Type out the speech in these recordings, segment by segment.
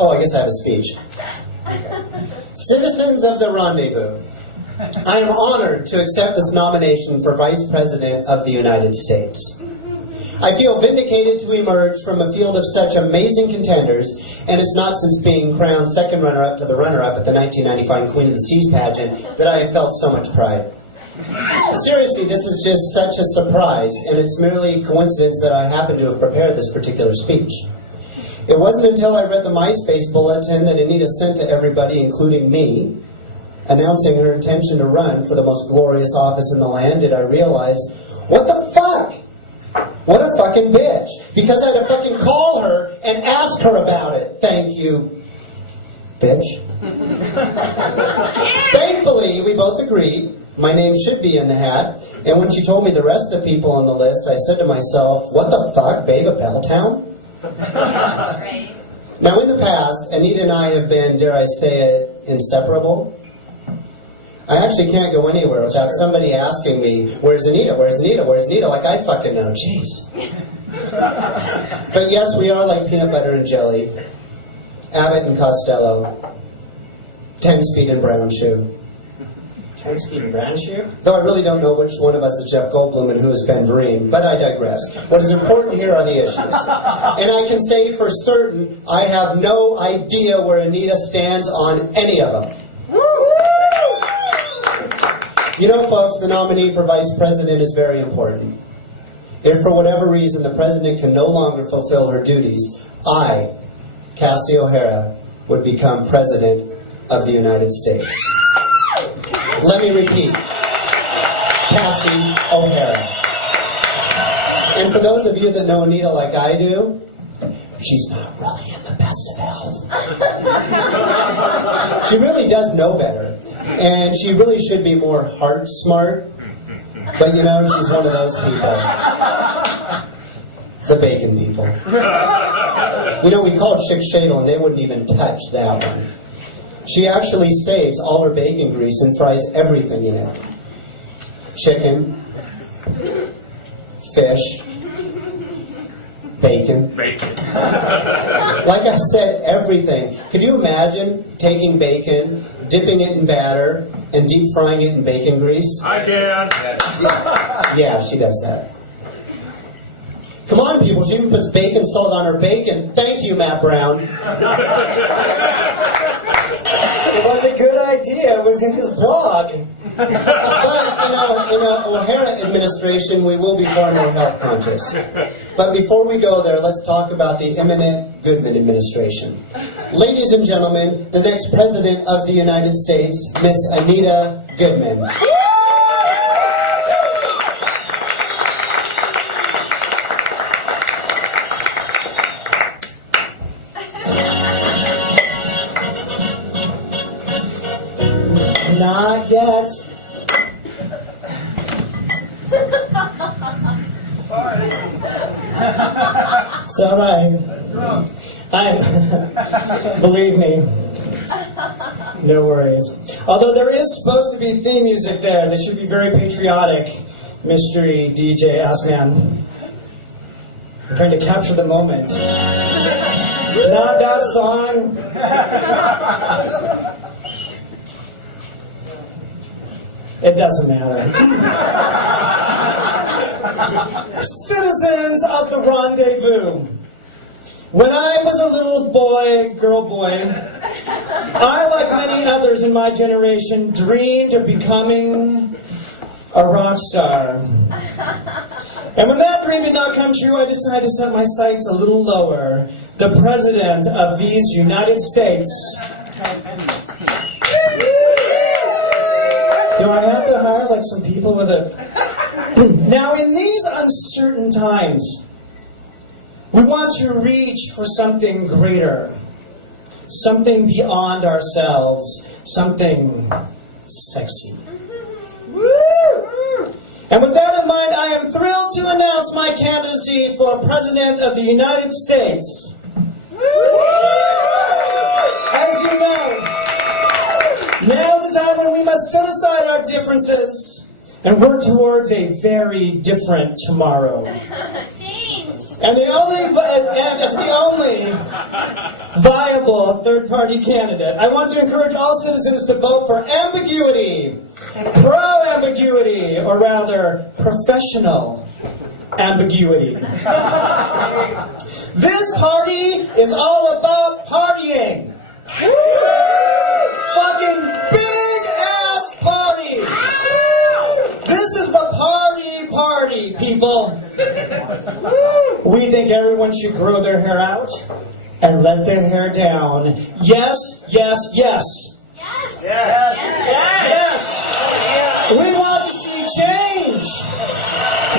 Oh, I guess I have a speech. Citizens of the Rendezvous, I am honored to accept this nomination for Vice President of the United States. I feel vindicated to emerge from a field of such amazing contenders, and it's not since being crowned second runner-up to the runner-up at the 1995 Queen of the Seas pageant that I have felt so much pride. Seriously, this is just such a surprise, and it's merely coincidence that I happen to have prepared this particular speech. It wasn't until I read the MySpace bulletin that Anita sent to everybody, including me, announcing her intention to run for the most glorious office in the land, did I realize, what the fuck? What a fucking bitch. Because I had to fucking call her and ask her about it. Thank you, bitch. Thankfully, we both agreed my name should be in the hat. And when she told me the rest of the people on the list, I said to myself, what the fuck, babe, a Belltown? Right. Now, in the past, Anita and I have been, dare I say it, inseparable. I actually can't go anywhere without somebody asking me, where's Anita, where's Anita, where's Anita, like I fucking know, jeez. But yes, we are like peanut butter and jelly, Abbott and Costello, 10-speed and brown shoe. 10-speed and brown shoe? Though I really don't know which one of us is Jeff Goldblum and who is Ben Vereen, but I digress. What is important here are the issues. And I can say for certain, I have no idea where Anita stands on any of them. You know, folks, the nominee for vice president is very important. If for whatever reason the president can no longer fulfill her duties, I, Cassie O'Hara, would become president of the United States. Let me repeat, Cassie O'Hara. And for those of you that know Anita like I do, she's not really in the best of health. She really does know better. And she really should be more heart smart. But you know, she's one of those people. The bacon people. You know, we called Chick Shadle and they wouldn't even touch that one. She actually saves all her bacon grease and fries everything in it. Chicken, fish, bacon. Like I said, everything. Could you imagine taking bacon, dipping it in batter, and deep frying it in bacon grease? I can. Yeah, she does that. Come on, people. She even puts bacon salt on her bacon. Thank you, Matt Brown. It was a good idea. It was in his blog. But, you know, in the O'Hara administration, we will be far more health conscious. But before we go there, let's talk about the imminent Goodman administration. Ladies and gentlemen, the next president of the United States, Miss Anita Goodmann. Not yet. It's all right. Believe me, no worries. Although there is supposed to be theme music there, that should be very patriotic. Mystery DJ Assman. I'm trying to capture the moment. Not that song. It doesn't matter. Citizens of the Rendezvous. When I was a little boy, girl boy, I, like many others in my generation, dreamed of becoming a rock star. And when that dream did not come true, I decided to set my sights a little lower. The President of these United States. Do I have to hire like some people with a... Now, in these uncertain times, we want to reach for something greater, something beyond ourselves, something sexy. And with that in mind, I am thrilled to announce my candidacy for President of the United States. As you know, now's the time when we must set aside our differences and work towards a very different tomorrow. Change. And it's the only viable third-party candidate. I want to encourage all citizens to vote for ambiguity, pro-ambiguity, or rather, professional ambiguity. This party is all about partying. Fucking big-ass parties. This is the party, people. We think everyone should grow their hair out and let their hair down. Yes, yes, yes. Yes. Yes. Yes. We want to see change.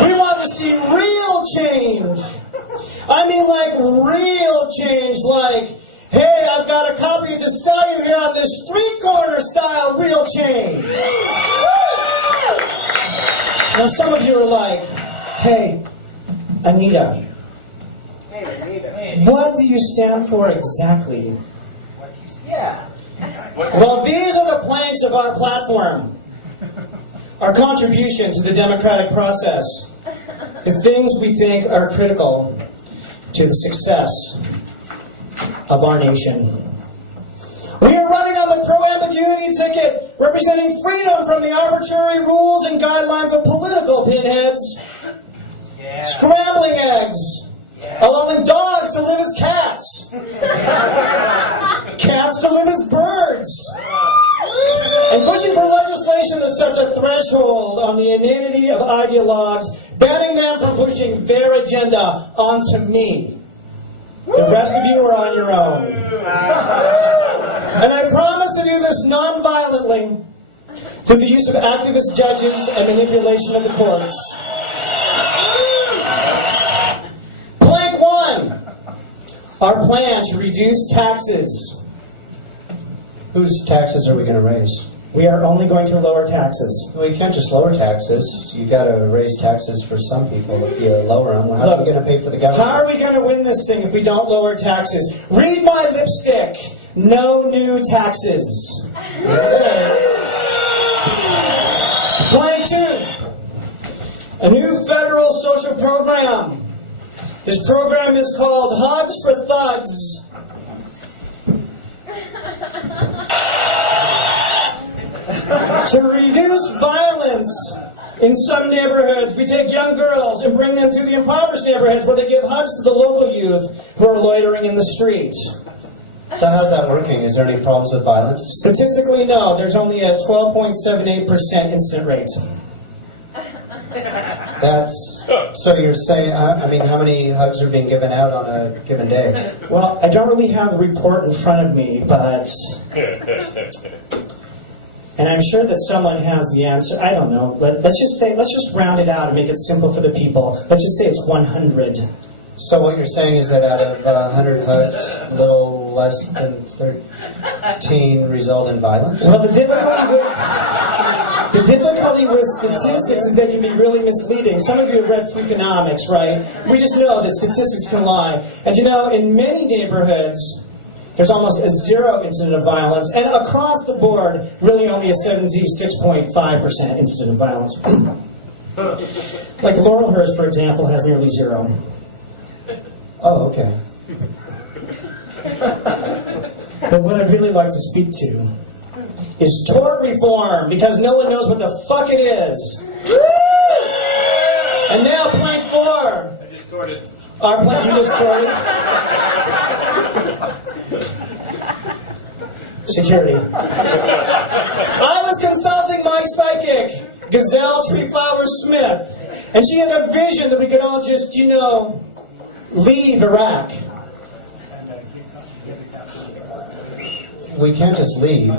We want to see real change. I mean, like real change, like, hey, I've got a copy to sell you here on this street corner style real change. Now, some of you are like, hey, Anita, what do you stand for exactly? Yeah. Well, these are the planks of our platform. Our contribution to the democratic process. The things we think are critical to the success of our nation. We are running on the Pro-Ambiguity Ticket, representing freedom from the arbitrary rules and guidelines of political pinheads. Yeah. Scrambling eggs. Yeah. Allowing dogs to live as cats. Cats to live as birds. And pushing for legislation that sets a threshold on the inanity of ideologues, banning them from pushing their agenda onto me. The rest of you are on your own. And I promise to do this non-violently through the use of activist judges and manipulation of the courts. Plank 1. Our plan to reduce taxes. Whose taxes are we going to raise? We are only going to lower taxes. Well, you can't just lower taxes. You got to raise taxes for some people. If you lower them, how are we going to pay for the government? How are we going to win this thing if we don't lower taxes? Read my lipstick. No new taxes. Plan 2. A new federal social program. This program is called Hugs for Thugs. To reduce violence in some neighborhoods, we take young girls and bring them to the impoverished neighborhoods where they give hugs to the local youth who are loitering in the street. So how's that working? Is there any problems with violence? Statistically, no. There's only a 12.78% incident rate. That's... So you're saying, I mean, how many hugs are being given out on a given day? Well, I don't really have the report in front of me, but... And I'm sure that someone has the answer. I don't know. Let's just round it out and make it simple for the people. Let's just say it's 100. So what you're saying is that out of 100 hugs, a little less than 13 result in violence? Well, the difficulty with statistics is they can be really misleading. Some of you have read Freakonomics, right? We just know that statistics can lie. And you know, in many neighborhoods, there's almost a 0 incident of violence, and across the board, really only a 76.5% incident of violence. Like Laurelhurst, for example, has nearly 0. Oh, okay. But what I'd really like to speak to is tort reform, because no one knows what the fuck it is. And now, plank 4. I just torted. You just torted? Security. I was consulting my psychic, Gazelle Treeflower Smith, and she had a vision that we could all just, you know, leave Iraq. We can't just leave.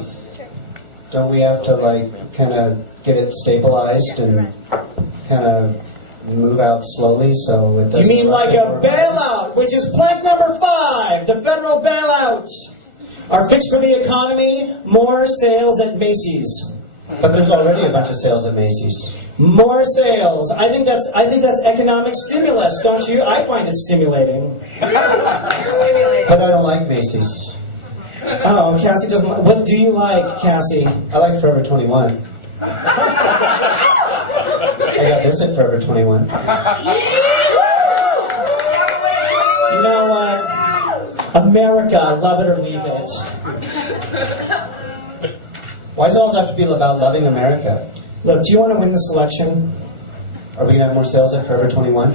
Don't we have to, like, kind of get it stabilized and kind of move out slowly so it doesn't... You mean like a bailout, which is plank number 5, the federal bailout. Our fix for the economy, more sales at Macy's. But there's already a bunch of sales at Macy's. More sales. I think that's economic stimulus, don't you? I find it stimulating. But I don't like Macy's. Oh, Cassie doesn't like... What do you like, Cassie? I like Forever 21. I got this at Forever 21. You know what? America, love it or leave it. Why does it always have to be about loving America? Look, do you want to win this election? Are we going to have more sales at Forever 21?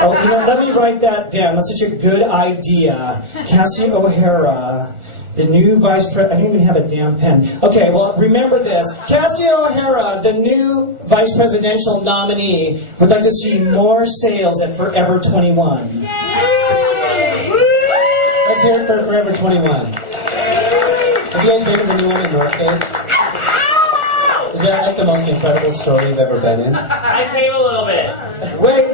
Oh, let me write that down. That's such a good idea. Cassie O'Hara, the new vice president. I don't even have a damn pen. Okay, well, remember this. Cassie O'Hara, the new vice presidential nominee, would like to see more sales at Forever 21. Let's hear it for Forever 21. Have you guys been to the new one in Northgate? Is that like the most incredible store you've ever been in? I came a little bit. Wait,